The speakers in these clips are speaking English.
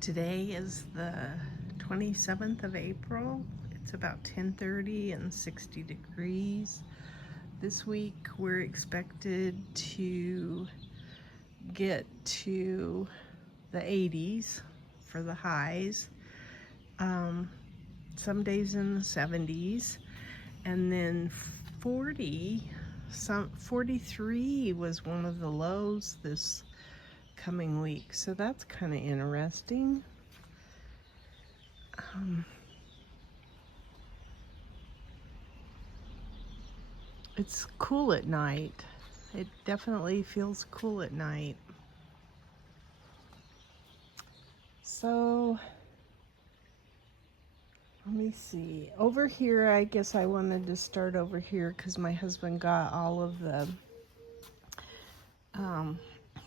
Today is the 27th of April. It's about 10:30 and 60 degrees. This week we're expected to get to the 80s for the highs. Some days in the 70s, and then 43 was one of the lows this coming week, so that's kind of interesting. It's cool at night. It definitely feels cool at night. So let me see. Over here, I guess I wanted to start over here because my husband got all of the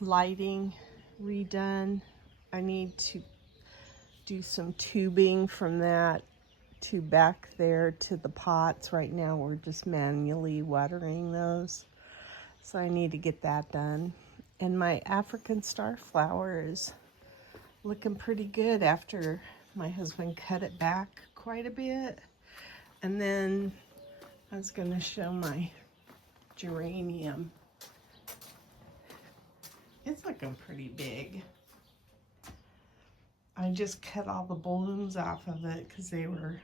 lighting redone. I need to do some tubing from that to back there to the pots. Right now we're just manually watering those, so I need to get that done. And my African starflower is looking pretty good after my husband cut it back quite a bit. And then I was going to show my geranium. It's looking pretty big. I just cut all the balloons off of it because they were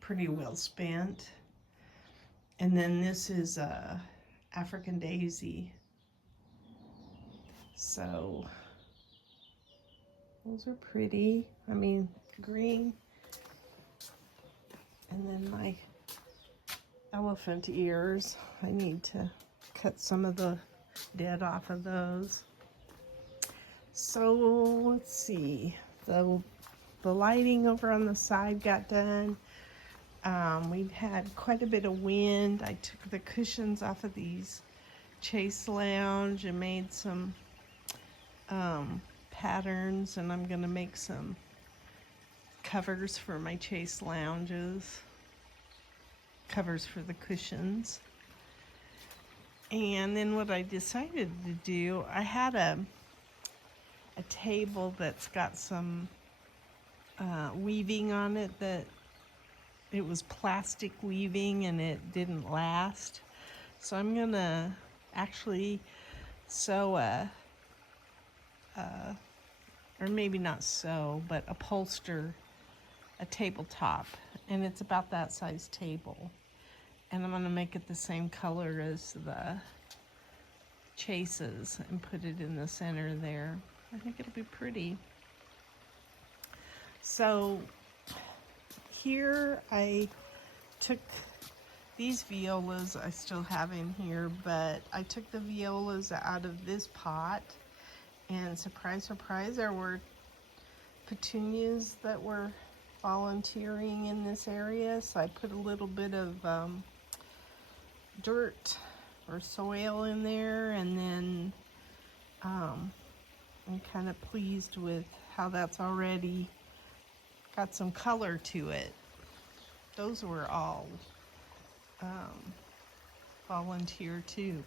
pretty well spent. And then this is a African daisy. So those are pretty. I mean, green. And then my elephant ears. I need to cut some of the dead off of those. So let's see. The lighting over on the side got done. We've had quite a bit of wind. I took the cushions off of these Chase Lounge and made some patterns, and I'm gonna make some covers for my Chase Lounges, covers for the cushions. And then what I decided to do, I had a table that's got some weaving on it, that it was plastic weaving and it didn't last. So I'm gonna actually sew or maybe not sew, but upholster a tabletop, and it's about that size table. And I'm gonna make it the same color as the chases and put it in the center there. I think it'll be pretty. So here I took these violas I still have in here, but I took the violas out of this pot, and surprise, surprise, there were petunias that were volunteering in this area. So I put a little bit of dirt or soil in there, and then I'm kind of pleased with how that's already got some color to it. Those were all volunteer too.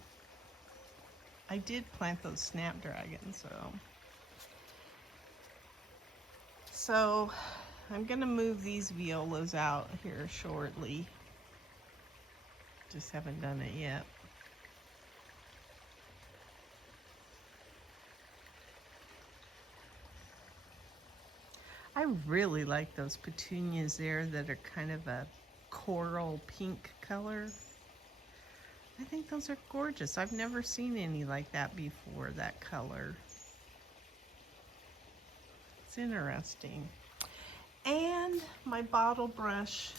I did plant those snapdragons, so I'm gonna move these violas out here shortly. Just haven't done it yet. I really like those petunias there that are kind of a coral pink color. I think those are gorgeous. I've never seen any like that before, that color. It's interesting. And my bottle brush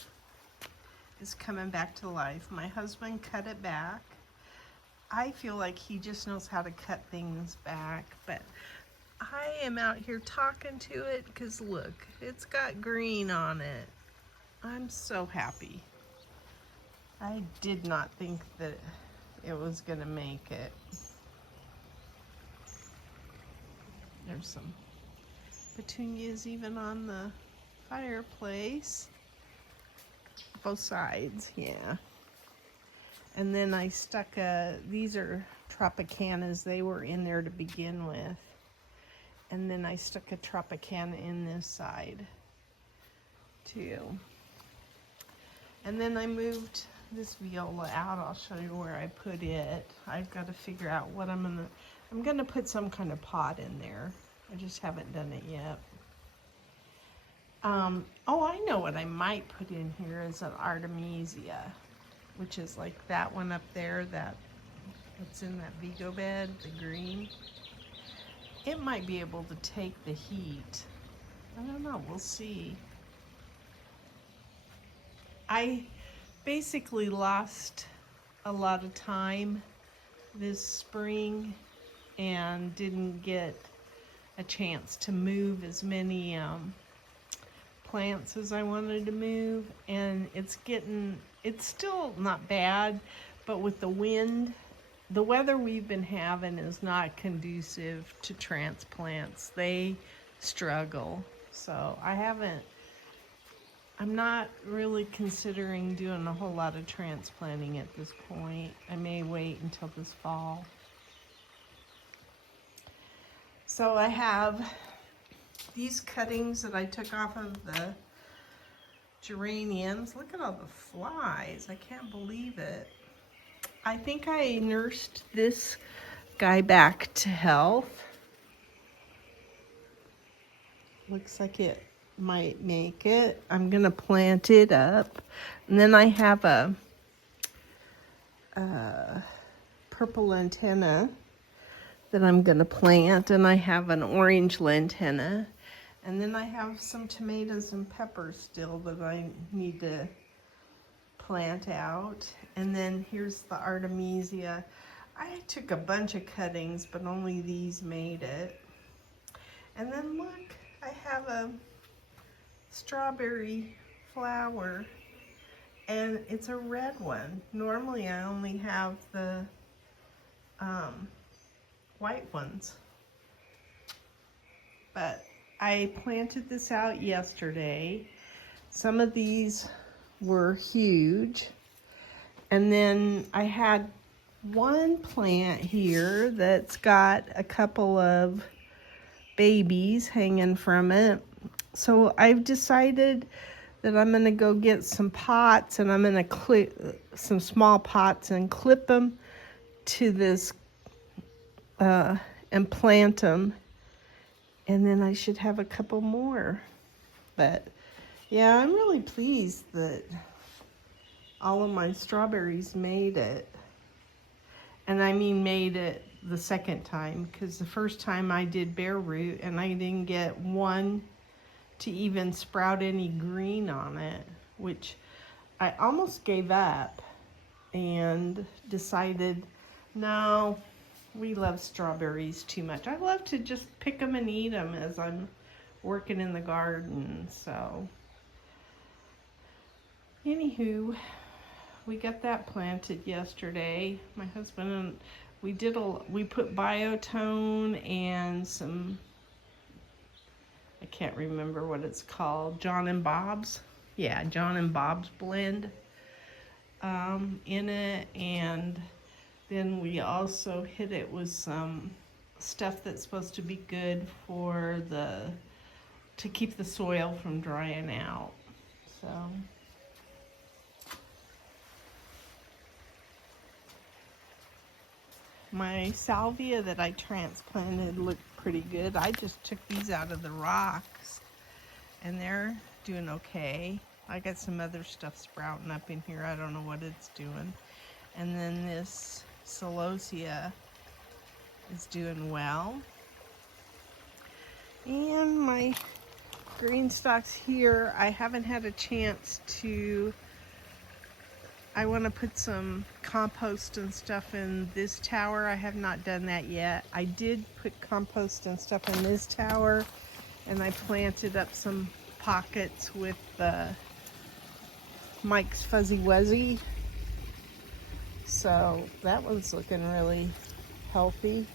is coming back to life. My husband cut it back. I feel like he just knows how to cut things back, but I am out here talking to it because look, it's got green on it. I'm so happy. I did not think that it was gonna make it. There's some petunias even on the fireplace. Both sides, yeah. And then I stuck these are Tropicanas. They were in there to begin with. And then I stuck a Tropicana in this side too. And then I moved this viola out. I'll show you where I put it. I've got to figure out what I'm gonna put some kind of pot in there. I just haven't done it yet. Oh, I know what I might put in here is an Artemisia, which is like that one up there, that's in that Vego bed, the green. It might be able to take the heat. I don't know, we'll see. I basically lost a lot of time this spring and didn't get a chance to move as many plants as I wanted to move, and it's still not bad, but with the wind, the weather we've been having is not conducive to transplants. They struggle. So I'm not really considering doing a whole lot of transplanting at this point. I may wait until this fall. So I have these cuttings that I took off of the geraniums. Look at all the flies. I can't believe it. I think I nursed this guy back to health. Looks like it might make it. I'm gonna plant it up. And then I have a purple lantana that I'm gonna plant, and I have an orange lantana. And then I have some tomatoes and peppers still that I need to plant out. And then here's the Artemisia. I took a bunch of cuttings, but only these made it. And then look, I have a strawberry flower, and it's a red one. Normally I only have the white ones. But I planted this out yesterday. Some of these were huge. And then I had one plant here that's got a couple of babies hanging from it. So I've decided that I'm gonna go get some pots, and I'm gonna clip some small pots and clip them to this and plant them. And then I should have a couple more. But yeah, I'm really pleased that all of my strawberries made it. And I mean made it the second time, because the first time I did bare root and I didn't get one to even sprout any green on it, which I almost gave up and decided, no, we love strawberries too much. I love to just pick them and eat them as I'm working in the garden. So anywho, we got that planted yesterday. My husband and we put biotone and some, I can't remember what it's called, John and Bob's. Yeah, John and Bob's blend in it, and then we also hit it with some stuff that's supposed to be good for to keep the soil from drying out. So my salvia that I transplanted looked pretty good. I just took these out of the rocks and they're doing okay. I got some other stuff sprouting up in here. I don't know what it's doing. And then this celosia is doing well. And my GreenStalks here, I haven't had a chance to, I want to put some compost and stuff in this tower. I have not done that yet. I did put compost and stuff in this tower, and I planted up some pockets with Mike's Fuzzy Wuzzy. So that one's looking really healthy.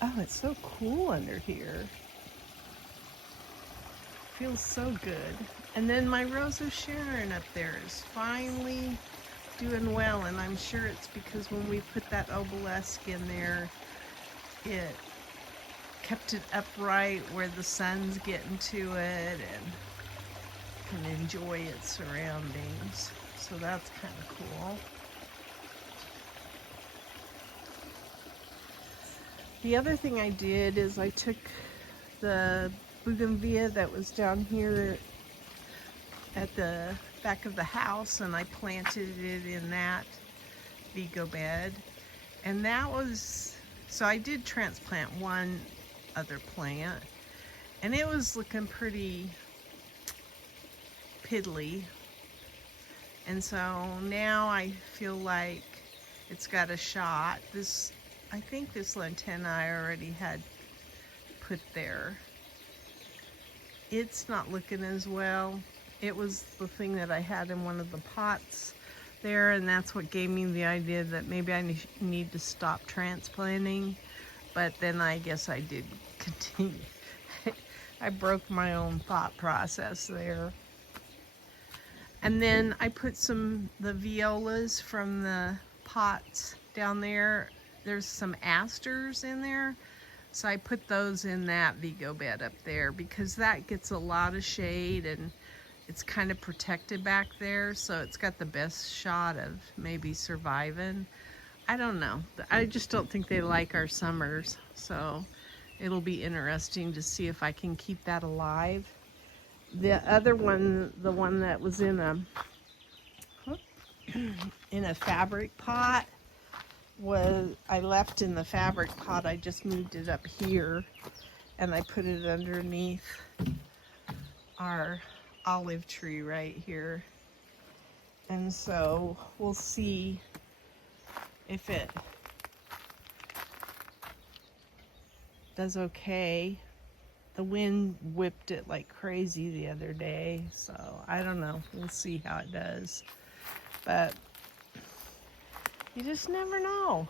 Oh, it's so cool under here. Feels so good. And then my Rose of Sharon up there is finally doing well, and I'm sure it's because when we put that obelisk in there, it kept it upright where the sun's getting to it and can enjoy its surroundings. So that's kind of cool. The other thing I did is I took the bougainvillea that was down here at the back of the house and I planted it in that Vego bed. And that was, so I did transplant one other plant and it was looking pretty piddly. And so now I feel like it's got a shot. This, I think this lantana I already had put there. It's not looking as well. It was the thing that I had in one of the pots there, and that's what gave me the idea that maybe I need to stop transplanting. But then I guess I did continue. I broke my own thought process there. And then I put the violas from the pots down there. There's some asters in there. So I put those in that Vego bed up there because that gets a lot of shade and it's kind of protected back there. So it's got the best shot of maybe surviving. I don't know. I just don't think they like our summers. So it'll be interesting to see if I can keep that alive. The other one, the one that was in a fabric pot, I left in the fabric pot. I just moved it up here and I put it underneath our olive tree right here. And so we'll see if it does okay. The wind whipped it like crazy the other day, so I don't know. We'll see how it does. But you just never know.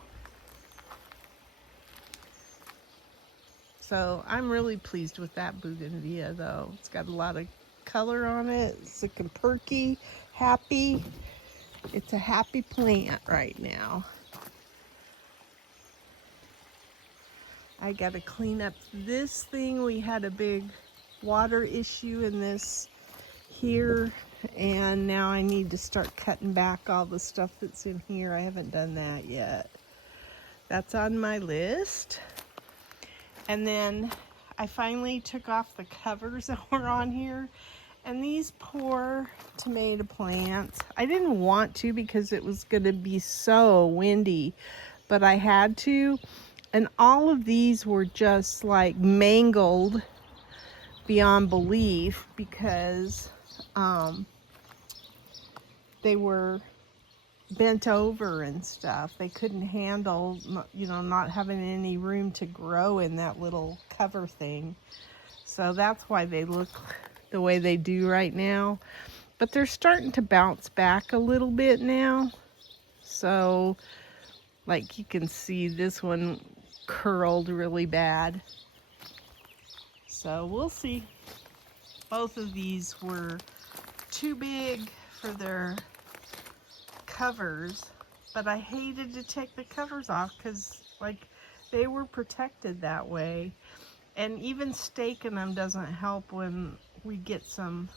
So I'm really pleased with that bougainvillea though. It's got a lot of color on it. It's looking perky, happy. It's a happy plant right now. I gotta clean up this thing. We had a big water issue in this here, and now I need to start cutting back all the stuff that's in here. I haven't done that yet. That's on my list. And then I finally took off the covers that were on here, and these poor tomato plants, I didn't want to because it was gonna be so windy, but I had to. And all of these were just like mangled beyond belief because they were bent over and stuff. They couldn't handle, not having any room to grow in that little cover thing. So that's why they look the way they do right now. But they're starting to bounce back a little bit now. So, like you can see, this one curled really bad. So we'll see. Both of these were too big for their covers, but I hated to take the covers off because like they were protected that way. And even staking them doesn't help when we get some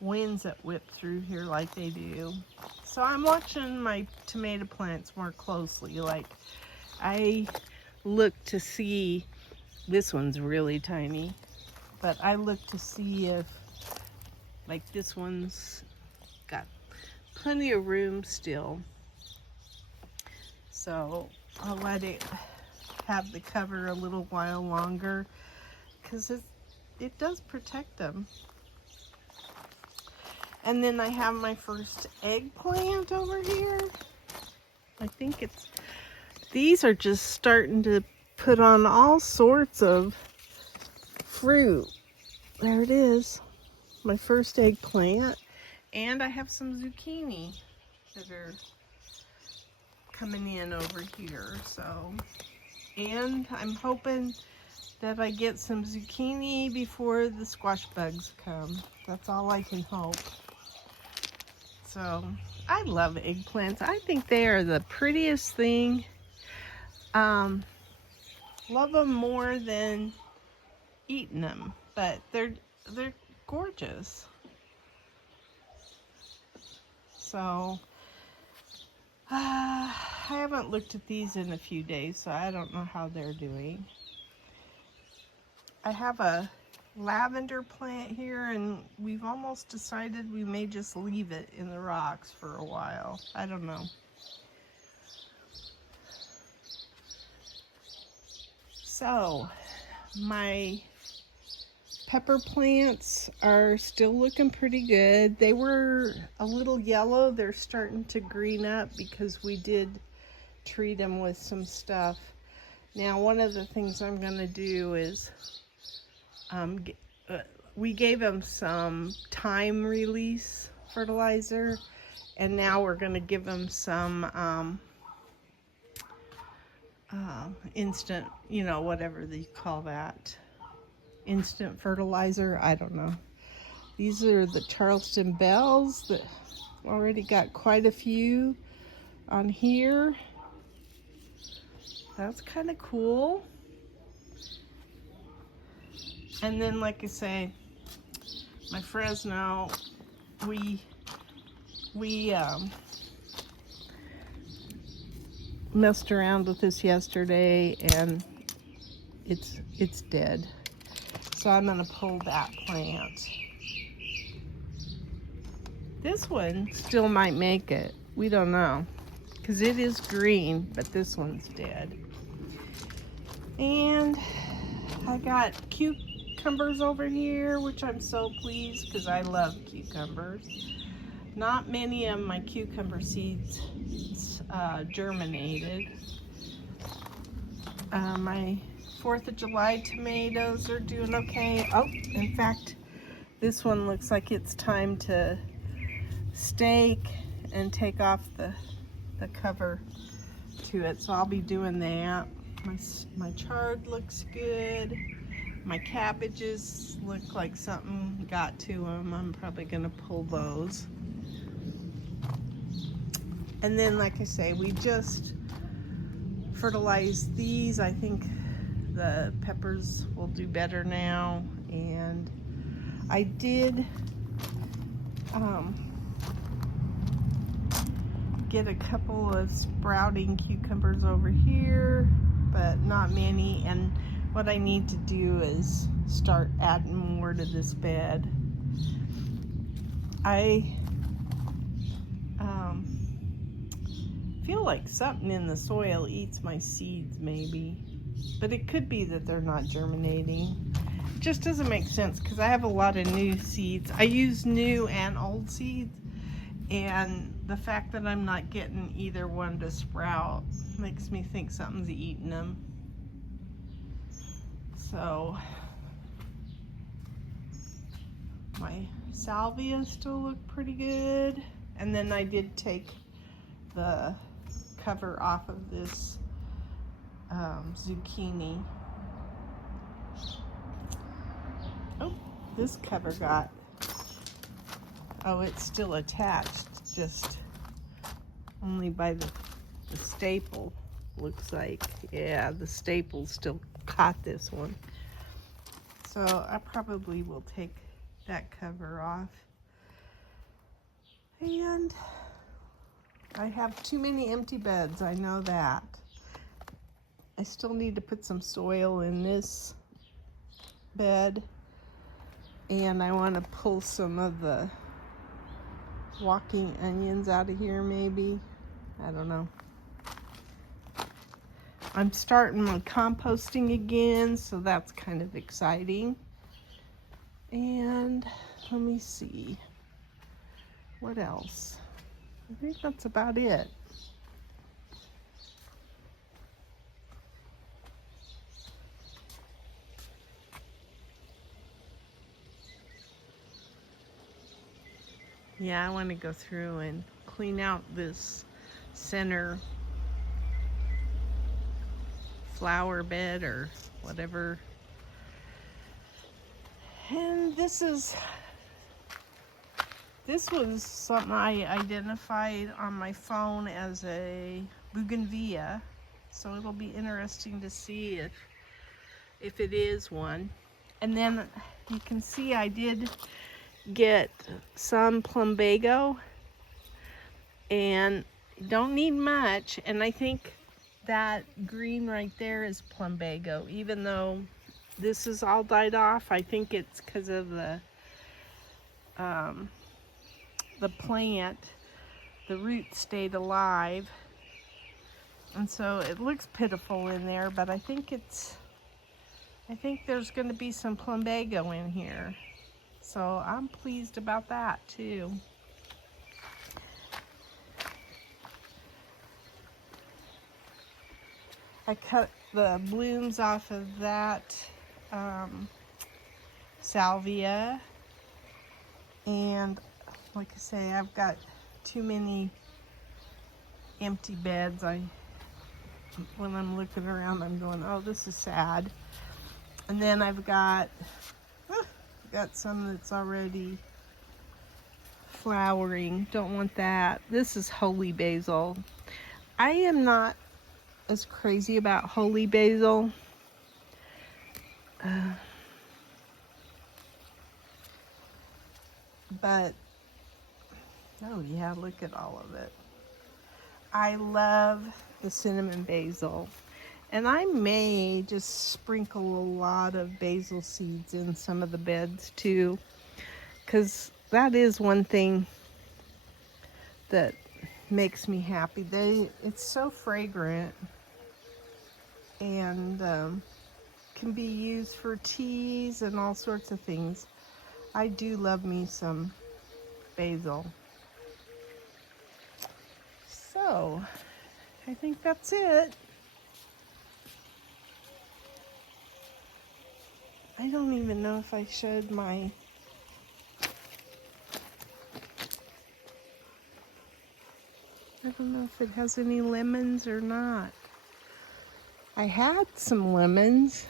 winds that whip through here like they do. So I'm watching my tomato plants more closely. Like I look to see, this one's really tiny, but I look to see if like this one's got plenty of room still. So I'll let it have the cover a little while longer because it does protect them. And then I have my first eggplant over here. I think these are just starting to put on all sorts of fruit. There it is, my first eggplant. And I have some zucchini that are coming in over here. So, and I'm hoping that I get some zucchini before the squash bugs come. That's all I can hope. So I love eggplants. I think they are the prettiest thing. Love them more than eating them, but they're gorgeous. So I haven't looked at these in a few days, so I don't know how they're doing. I have a lavender plant here, and we've almost decided we may just leave it in the rocks for a while. I don't know. So my pepper plants are still looking pretty good. They were a little yellow. They're starting to green up because we did treat them with some stuff. Now, one of the things I'm going to do is we gave them some time release fertilizer, and now we're going to give them some instant, you know, whatever you call that, instant fertilizer. I don't know. These are the Charleston bells that already got quite a few on here. That's kind of cool. And then, like I say, my Fresno, we messed around with this yesterday, and it's dead. So I'm gonna pull that plant. This one still might make it. We don't know, because it is green, but this one's dead. And I got cucumbers over here, which I'm so pleased, because I love cucumbers. Not many of my cucumber seeds germinated. My 4th of July tomatoes are doing okay. Oh, in fact, this one looks like it's time to stake and take off the cover to it, so I'll be doing that. My chard looks good. My cabbages look like something got to them. I'm probably gonna pull those. And then, like I say, we just fertilized these. I think the peppers will do better now. And I did get a couple of sprouting cucumbers over here, but not many. And what I need to do is start adding more to this bed. I feel like something in the soil eats my seeds, maybe, but it could be that they're not germinating. It just doesn't make sense, because I have a lot of new seeds. I use new and old seeds, and the fact that I'm not getting either one to sprout makes me think something's eating them. So my salvia still look pretty good. And then I did take the cover off of this zucchini. Oh, this cover got, oh, it's still attached, just only by the staple, looks like. Yeah, the staple still caught this one. So I probably will take that cover off. And I have too many empty beds, I know that. I still need to put some soil in this bed, and I want to pull some of the walking onions out of here, maybe. I don't know. I'm starting my composting again, so that's kind of exciting. And let me see, what else? I think that's about it. Yeah, I want to go through and clean out this center flower bed or whatever. And this This was something I identified on my phone as a bougainvillea, so it'll be interesting to see if it is one. And then you can see I did get some plumbago, and don't need much, and I think that green right there is plumbago, even though this is all died off. I think it's because of the plant, the roots stayed alive, and so it looks pitiful in there, but I think there's going to be some plumbago in here, so I'm pleased about that too. I cut the blooms off of that salvia, and like I say, I've got too many empty beds. When I'm looking around, I'm going, oh, this is sad. And then I've got some that's already flowering. Don't want that. This is holy basil. I am not as crazy about holy basil. But oh yeah, look at all of it. I love the cinnamon basil, and I may just sprinkle a lot of basil seeds in some of the beds too, because that is one thing that makes me happy. It's so fragrant, and can be used for teas and all sorts of things. I do love me some basil. So, I think that's it. I don't even know if I showed my... I don't know if it has any lemons or not. I had some lemons.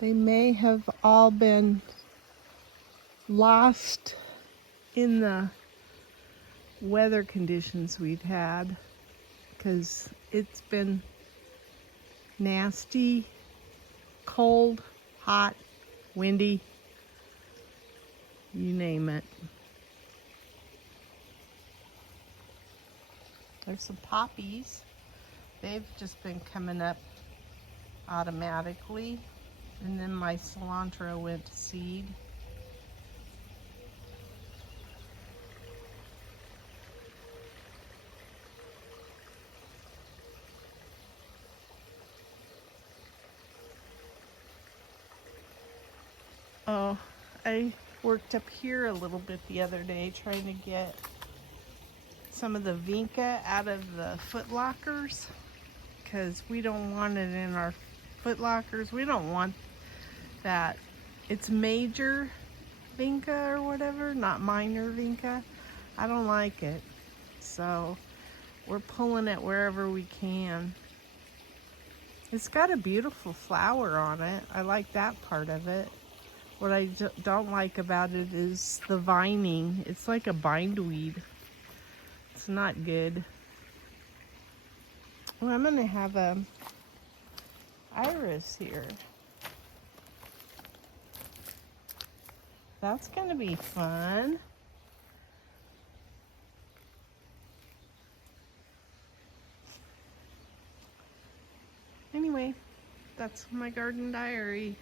They may have all been lost in the weather conditions we've had, because it's been nasty, cold, hot, windy, you name it. There's some poppies. They've just been coming up automatically. And then my cilantro went to seed. Oh, I worked up here a little bit the other day trying to get some of the vinca out of the foot lockers, because we don't want it in our foot lockers. We don't want that. It's major vinca or whatever, not minor vinca. I don't like it, so we're pulling it wherever we can. It's got a beautiful flower on it. I like that part of it. What I don't like about it is the vining. It's like a bindweed. It's not good. Well, I'm gonna have a iris here. That's gonna be fun. Anyway, that's my garden diary.